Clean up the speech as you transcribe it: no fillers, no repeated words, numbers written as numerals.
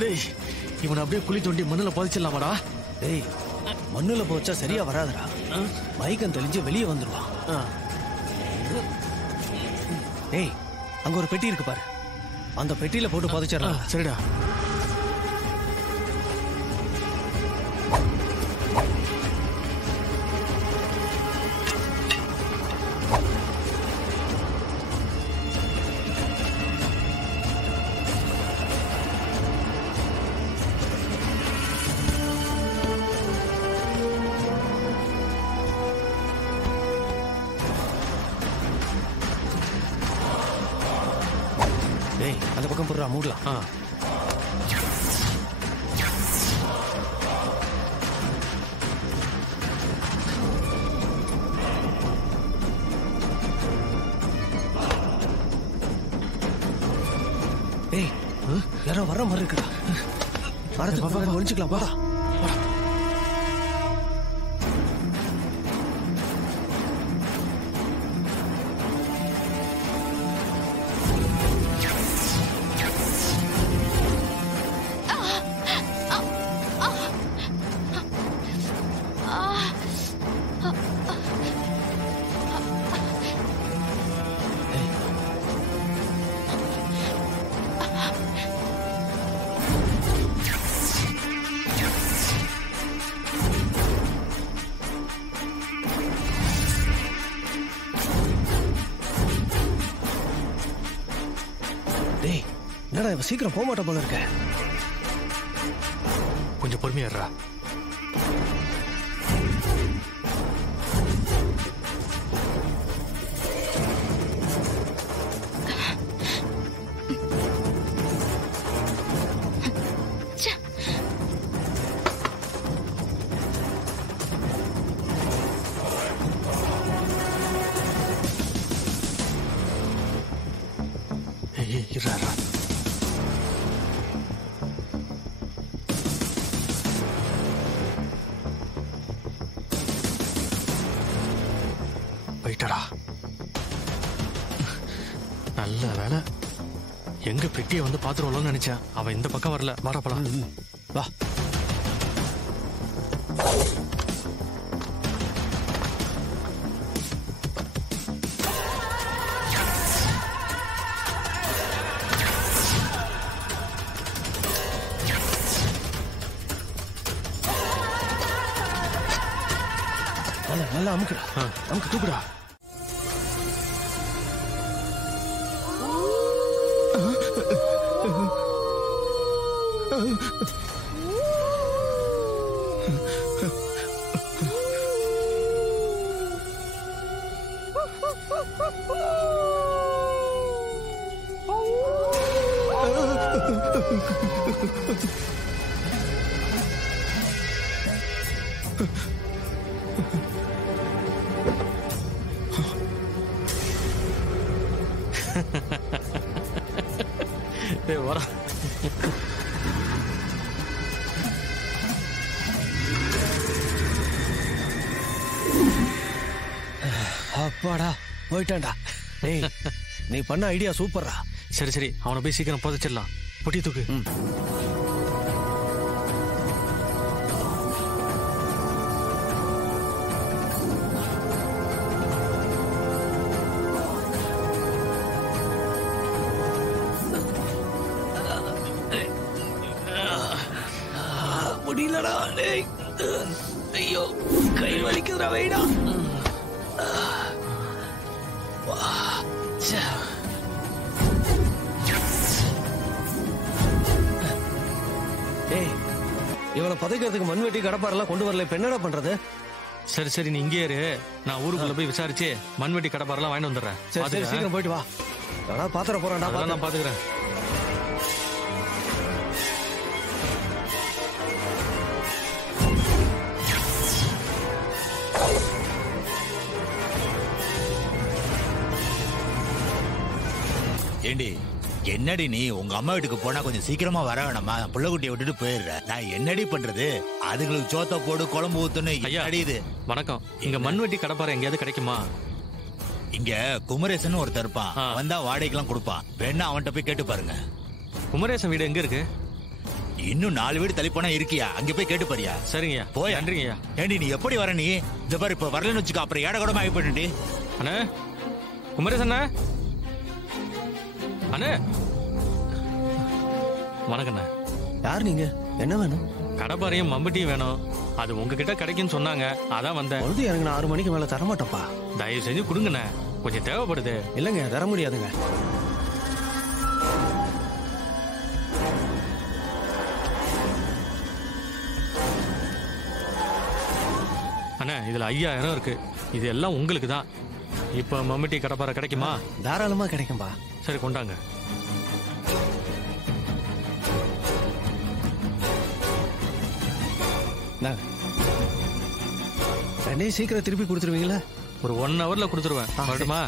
டேய் இவனை அப்படியே குழி தோண்டி மண்ணுல புதைச்சிடலாமாடா? டேய் மண்ணுல போச்சா சரியா வராதுடா. மயக்கம் தெளிஞ்சு வெளியே வந்துடுவான். டேய் அங்க ஒரு பெட்டி இருக்கு பாரு, அந்த பெட்டியில போட்டு புதைச்சிடலாம். சரிடா. டேய் அந்த பக்கம் போடுறா, மூடலாம். டேய் யாரோ வர மாதிரி இருக்குடா. மரத்துக்கு ஒழிச்சுக்கலாம். போடா. டேய் என்னடா இவன் சீக்கிரம் போக மாட்டா போல இருக்க. கொஞ்சம் பொறுமையாடுறா. போயிட்டடா. நல்ல வேலை. எங்க பெட்டியை வந்து பாத்துருவோம்னு நினைச்சேன். அவன் இந்த பக்கம் வரல. வாடா போலாம். வா. நல்லா அமுக்குடா. அமுக்கு தூக்குடா. வரா. அப்பாடா போயிட்டான்டா. டேய் நீ பண்ண ஐடியா சூப்பர்ரா. சரி சரி அவனை போய் சீக்கிரம் புதைச்சிடலாம். பொட்டி தூக்கு. முடியலடா. டேய் ஐயோ கை வலிக்குதுடா. வைடா. டேய் இவனை புதைக்கிறதுக்கு மண்வெட்டி கடப்பாரெல்லாம் கொண்டு வரல. இப்ப என்னடா பண்றது? சரி சரி நீ இங்கே இரு. நான் ஊருக்குள்ள போய் விசாரிச்சு மண்வெட்டி கடப்பாரெல்லாம் வாங்கிட்டு வந்துடுறேன். சரி சீக்கிரம் போயிட்டு வா. நான் பாத்திர போறேன்டா. நான் பாத்துக்கிறேன். ஏண்டி என்னடி நீ உங்க அம்மா வீட்டுக்கு போனா கொஞ்சம் சீக்கிரமா வர வேணாமா? புள்ளக்குட்டியை விட்டுட்டு போயிடுறேன். நான் என்னடி பண்றது? அதுங்களுக்கு சோத்த போடு, குழம்பு ஊத்துன்னு அடியுது. வணக்கம். இங்க மண்வெட்டி கடப்பாறை எங்கேயாவது கிடைக்குமா? இங்க குமரேசன் ஒருத்தர் இருப்பான். ஆ. வந்தா வாடகைக்கெல்லாம் கொடுப்பான். வேணா அவன்கிட்ட போய் கேட்டு பாருங்க. குமரேசன் வீடு எங்க இருக்கு? இன்னும் 4 வீடு தள்ளி போனா இருக்கியா? அங்க போய் கேட்டு பாரியா. சரிங்கய்யா. போய் நன்றிங்கய்யா. ஏண்டி நீ எப்படி வர நீ? இந்த பாரு இப்ப வரலன்னு வச்சுக்க, அப்புறம் ஏட கூட ஆகி போயிட்டு. அண்ணே, குமரேசன் அண்ணே. அண்ணே, வணக்கண்ணே. யார் நீங்க? என்ன வேணும்? கடப்பாரையும் மம்பட்டியும் வேணும். அது உங்ககிட்ட கிடைக்குன்னு சொன்னாங்க, அதான் வந்தேன். பொழுது இறங்கின 6 மணிக்கு மேல தரமாட்டப்பா. தயவு செஞ்சு கொடுங்கண்ணே, கொஞ்சம் தேவைப்படுது. இல்லைங்க, தர முடியாதுங்க. அண்ணே, இதுல 5000 இருக்கு. இது எல்லாம் உங்களுக்கு தான். இப்ப மம்பட்டி கடப்பாரை கிடைக்குமா? தாராளமா கிடைக்கும்பா. சரி, கொண்டாங்க. ரெண்டே சீக்கிரம் திருப்பி கொடுத்துருவீங்களா? ஒரு 1 ஹவர்ல கொடுத்துருவேன். ஆ, சரி. வரட்டுமா?